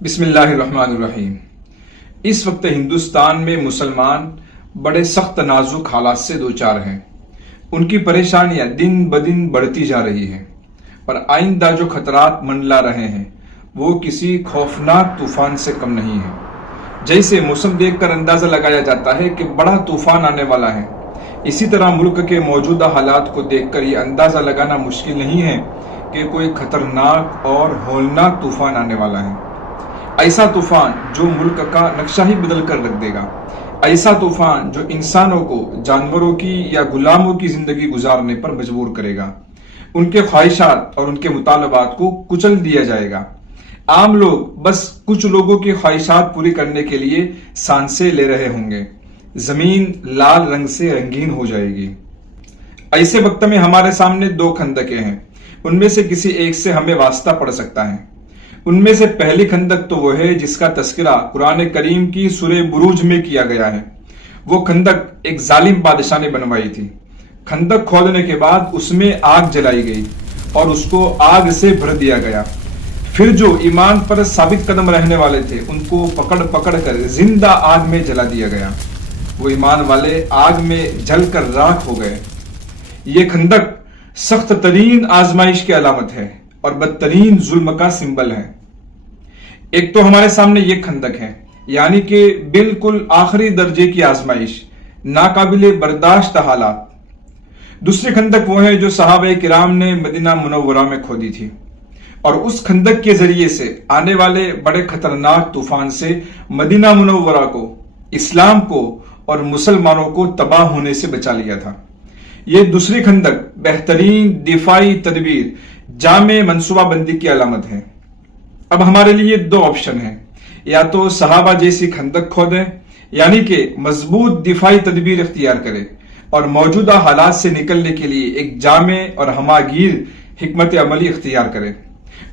بسم اللہ الرحمن الرحیم۔ اس وقت ہندوستان میں مسلمان بڑے سخت نازک حالات سے دوچار ہیں۔ ان کی پریشانیاں دن بدن بڑھتی جا رہی ہیں اور آئندہ جو خطرات منڈلا رہے ہیں وہ کسی خوفناک طوفان سے کم نہیں ہیں۔ جیسے موسم دیکھ کر اندازہ لگایا جاتا ہے کہ بڑا طوفان آنے والا ہے، اسی طرح ملک کے موجودہ حالات کو دیکھ کر یہ اندازہ لگانا مشکل نہیں ہے کہ کوئی خطرناک اور ہولناک طوفان آنے والا ہے۔ ایسا طوفان جو ملک کا نقشہ ہی بدل کر رکھ دے گا، ایسا طوفان جو انسانوں کو جانوروں کی یا غلاموں کی زندگی گزارنے پر مجبور کرے گا، ان کے خواہشات اور ان کے مطالبات کو کچل دیا جائے گا۔ عام لوگ بس کچھ لوگوں کی خواہشات پوری کرنے کے لیے سانسیں لے رہے ہوں گے، زمین لال رنگ سے رنگین ہو جائے گی۔ ایسے وقت میں ہمارے سامنے دو خندقیں ہیں، ان میں سے کسی ایک سے ہمیں واسطہ پڑ سکتا ہے۔ ان میں سے پہلی خندق تو وہ ہے جس کا تذکرہ قرآن کریم کی سورہ بروج میں کیا گیا ہے۔ وہ خندق ایک ظالم بادشاہ نے بنوائی تھی۔ خندق کھودنے کے بعد اس میں آگ جلائی گئی اور اس کو آگ سے بھر دیا گیا۔ پھر جو ایمان پر ثابت قدم رہنے والے تھے ان کو پکڑ پکڑ کر زندہ آگ میں جلا دیا گیا۔ وہ ایمان والے آگ میں جل کر راکھ ہو گئے۔ یہ خندق سخت ترین آزمائش کی علامت ہے اور بدترین ظلم کا سمبل ہے۔ ایک تو ہمارے سامنے یہ خندق ہے، یعنی کہ بالکل آخری درجے کی آزمائش، ناقابل برداشت حالات۔ دوسری خندق وہ ہے جو صحابہ کرام نے مدینہ منورہ میں کھودی تھی اور اس خندق کے ذریعے سے آنے والے بڑے خطرناک طوفان سے مدینہ منورہ کو، اسلام کو اور مسلمانوں کو تباہ ہونے سے بچا لیا تھا۔ یہ دوسری خندق بہترین دفاعی تدبیر، جامع منصوبہ بندی کی علامت ہے۔ اب ہمارے لیے دو آپشن ہیں، یا تو صحابہ جیسی خندق کھودیں، یعنی کہ مضبوط دفاعی تدبیر اختیار کریں اور موجودہ حالات سے نکلنے کے لیے ایک جامع اور ہماگیر حکمت عملی اختیار کریں،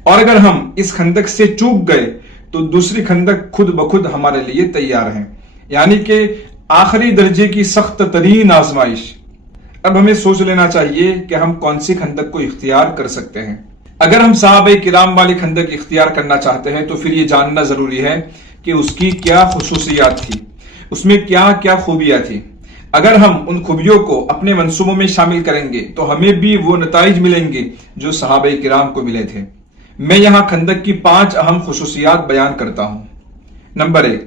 اور اگر ہم اس خندق سے چوک گئے تو دوسری خندق خود بخود ہمارے لیے تیار ہے، یعنی کہ آخری درجے کی سخت ترین آزمائش۔ اب ہمیں سوچ لینا چاہیے کہ ہم کون سی خندق کو اختیار کر سکتے ہیں۔ اگر ہم صحابہ کرام والی خندق اختیار کرنا چاہتے ہیں تو پھر یہ جاننا ضروری ہے کہ اس کی کیا خصوصیات تھی، اس میں کیا کیا خوبیاں تھی۔ اگر ہم ان خوبیوں کو اپنے منصوبوں میں شامل کریں گے تو ہمیں بھی وہ نتائج ملیں گے جو صحابہ کرام کو ملے تھے۔ میں یہاں خندق کی 5 اہم خصوصیات بیان کرتا ہوں۔ نمبر 1،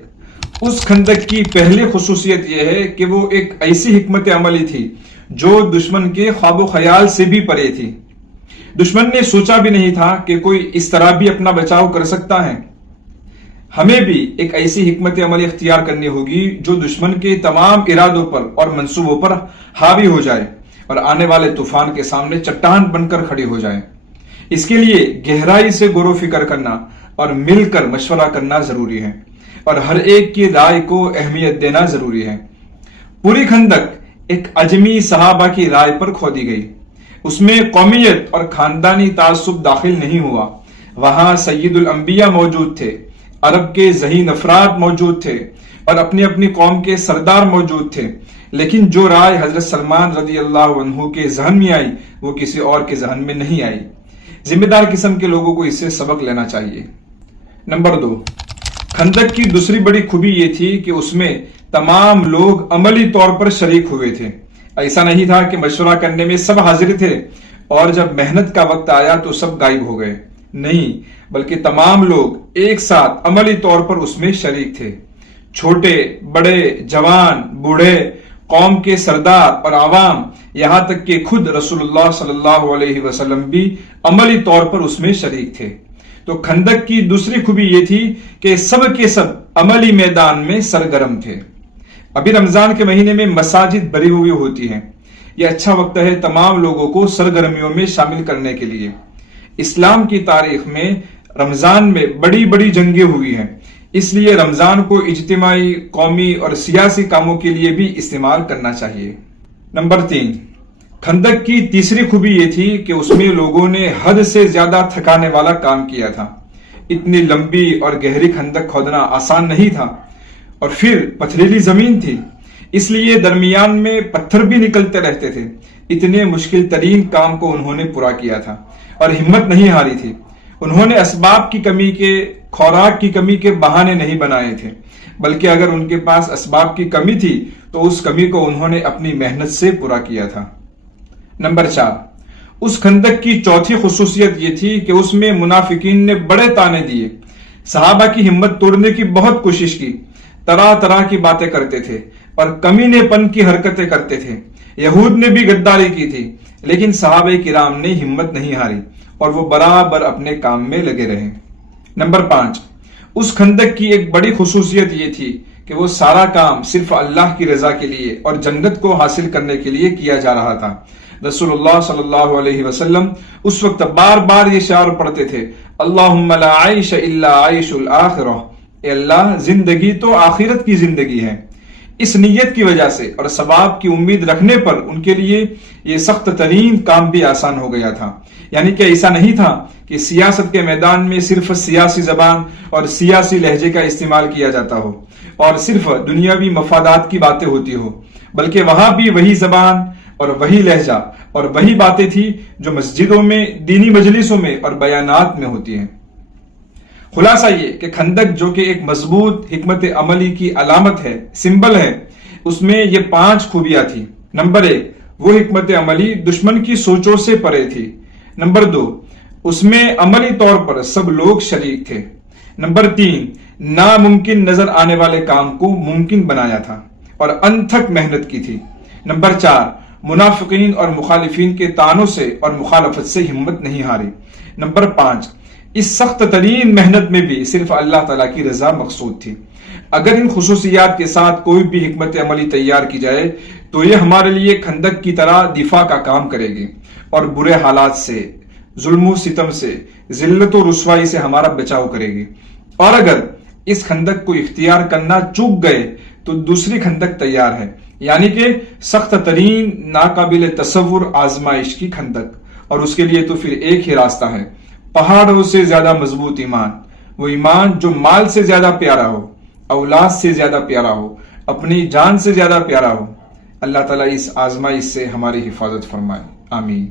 اس خندق کی پہلی خصوصیت یہ ہے کہ وہ ایک ایسی حکمت عملی تھی جو دشمن کے خواب و خیال سے بھی پرے تھی۔ دشمن نے سوچا بھی نہیں تھا کہ کوئی اس طرح بھی اپنا بچاؤ کر سکتا ہے۔ ہمیں بھی ایک ایسی حکمت عملی اختیار کرنی ہوگی جو دشمن کے تمام ارادوں پر اور منصوبوں پر حاوی ہو جائے اور آنے والے طوفان کے سامنے چٹان بن کر کھڑی ہو جائے۔ اس کے لیے گہرائی سے غور و فکر کرنا اور مل کر مشورہ کرنا ضروری ہے اور ہر ایک کی رائے کو اہمیت دینا ضروری ہے۔ پوری خندق ایک اجمی صحابہ کی رائے پر کھودی گئی۔ اس میں قومیت اور خاندانی تعصب داخل نہیں ہوا۔ وہاں سید الانبیاء موجود تھے، عرب کے ذہین افراد موجود تھے اور اپنی اپنی قوم کے سردار موجود تھے، لیکن جو رائے حضرت سلمان رضی اللہ عنہ کے ذہن میں آئی وہ کسی اور کے ذہن میں نہیں آئی۔ ذمہ دار قسم کے لوگوں کو اس سے سبق لینا چاہیے۔ نمبر 2، خندق کی دوسری بڑی خوبی یہ تھی کہ اس میں تمام لوگ عملی طور پر شریک ہوئے تھے۔ ایسا نہیں تھا کہ مشورہ کرنے میں سب حاضر تھے اور جب محنت کا وقت آیا تو سب غائب ہو گئے، نہیں، بلکہ تمام لوگ ایک ساتھ عملی طور پر اس میں شریک تھے۔ چھوٹے بڑے، جوان بوڑھے، قوم کے سردار اور عوام، یہاں تک کہ خود رسول اللہ صلی اللہ علیہ وسلم بھی عملی طور پر اس میں شریک تھے۔ تو خندق کی دوسری خوبی یہ تھی کہ سب کے سب عملی میدان میں سرگرم تھے۔ ابھی رمضان کے مہینے میں مساجد بھری ہوئی ہوتی ہیں۔ یہ اچھا وقت ہے تمام لوگوں کو سرگرمیوں میں شامل کرنے کے لیے۔ اسلام کی تاریخ میں رمضان میں بڑی بڑی جنگیں ہوئی ہیں، اس لیے رمضان کو اجتماعی، قومی اور سیاسی کاموں کے لیے بھی استعمال کرنا چاہیے۔ نمبر 3، خندق کی تیسری خوبی یہ تھی کہ اس میں لوگوں نے حد سے زیادہ تھکانے والا کام کیا تھا۔ اتنی لمبی اور گہری خندق کھودنا آسان نہیں تھا اور پھر پتھریلی زمین تھی، اس لیے درمیان میں پتھر بھی نکلتے رہتے تھے۔ اتنے مشکل ترین کام کو انہوں نے پورا کیا تھا اور ہمت نہیں ہاری تھی۔ انہوں نے اسباب کی کمی کے خوراک کی کمی کے بہانے نہیں بنائے تھے، بلکہ اگر ان کے پاس اسباب کی کمی تھی تو اس کمی کو انہوں نے اپنی محنت سے پورا کیا تھا۔ نمبر 4، اس خندق کی چوتھی خصوصیت یہ تھی کہ اس میں منافقین نے بڑے تانے دیے، صحابہ کی ہمت توڑنے کی بہت کوشش کی، طرح طرح کی باتیں کرتے تھے اور کمینے پن کی حرکتیں کرتے تھے۔ یہود نے بھی غداری کی تھی، لیکن صحابہ کرام نے ہمت نہیں ہاری اور وہ برابر اپنے کام میں لگے رہے۔ نمبر 5، اس خندق کی ایک بڑی خصوصیت یہ تھی کہ وہ سارا کام صرف اللہ کی رضا کے لیے اور جنت کو حاصل کرنے کے لیے کیا جا رہا تھا۔ رسول اللہ صلی اللہ علیہ وسلم اس وقت بار بار یہ شعر پڑھتے تھے، اللہم لا عیش الا عیش الآخرہ، اے اللہ زندگی تو آخرت کی زندگی ہے۔ اس نیت کی وجہ سے اور ثواب کی امید رکھنے پر ان کے لیے یہ سخت ترین کام بھی آسان ہو گیا تھا۔ یعنی کہ ایسا نہیں تھا کہ سیاست کے میدان میں صرف سیاسی زبان اور سیاسی لہجے کا استعمال کیا جاتا ہو اور صرف دنیاوی مفادات کی باتیں ہوتی ہو، بلکہ وہاں بھی وہی زبان اور وہی لہجہ اور وہی باتیں تھی جو مسجدوں میں، دینی مجلسوں میں اور بیانات میں ہوتی ہیں۔ خلاصہ یہ کہ خندق جو کہ ایک مضبوط حکمت عملی کی علامت ہے، سمبل ہے، اس میں یہ 5 خوبیاں تھی۔ نمبر 1، وہ حکمت عملی دشمن کی سوچوں سے پرے تھی۔ نمبر 2، اس میں عملی طور پر سب لوگ شریک تھے۔ نمبر 3، ناممکن نظر آنے والے کام کو ممکن بنایا تھا اور انتھک محنت کی تھی۔ نمبر 4، منافقین اور مخالفین کے طعنوں سے اور مخالفت سے ہمت نہیں ہاری۔ نمبر 5، اس سخت ترین محنت میں بھی صرف اللہ تعالیٰ کی رضا مقصود تھی۔ اگر ان خصوصیات کے ساتھ کوئی بھی حکمت عملی تیار کی جائے تو یہ ہمارے لیے خندق کی طرح دفاع کا کام کرے گی اور برے حالات سے، ظلم و ستم سے، ذلت و رسوائی سے ہمارا بچاؤ کرے گی۔ اور اگر اس خندق کو اختیار کرنا چوک گئے تو دوسری خندق تیار ہے، یعنی کہ سخت ترین ناقابل تصور آزمائش کی خندق، اور اس کے لیے تو پھر ایک ہی راستہ ہے، پہاڑوں سے زیادہ مضبوط ایمان، وہ ایمان جو مال سے زیادہ پیارا ہو، اولاد سے زیادہ پیارا ہو، اپنی جان سے زیادہ پیارا ہو۔ اللہ تعالیٰ اس آزمائش سے ہماری حفاظت فرمائے، آمین۔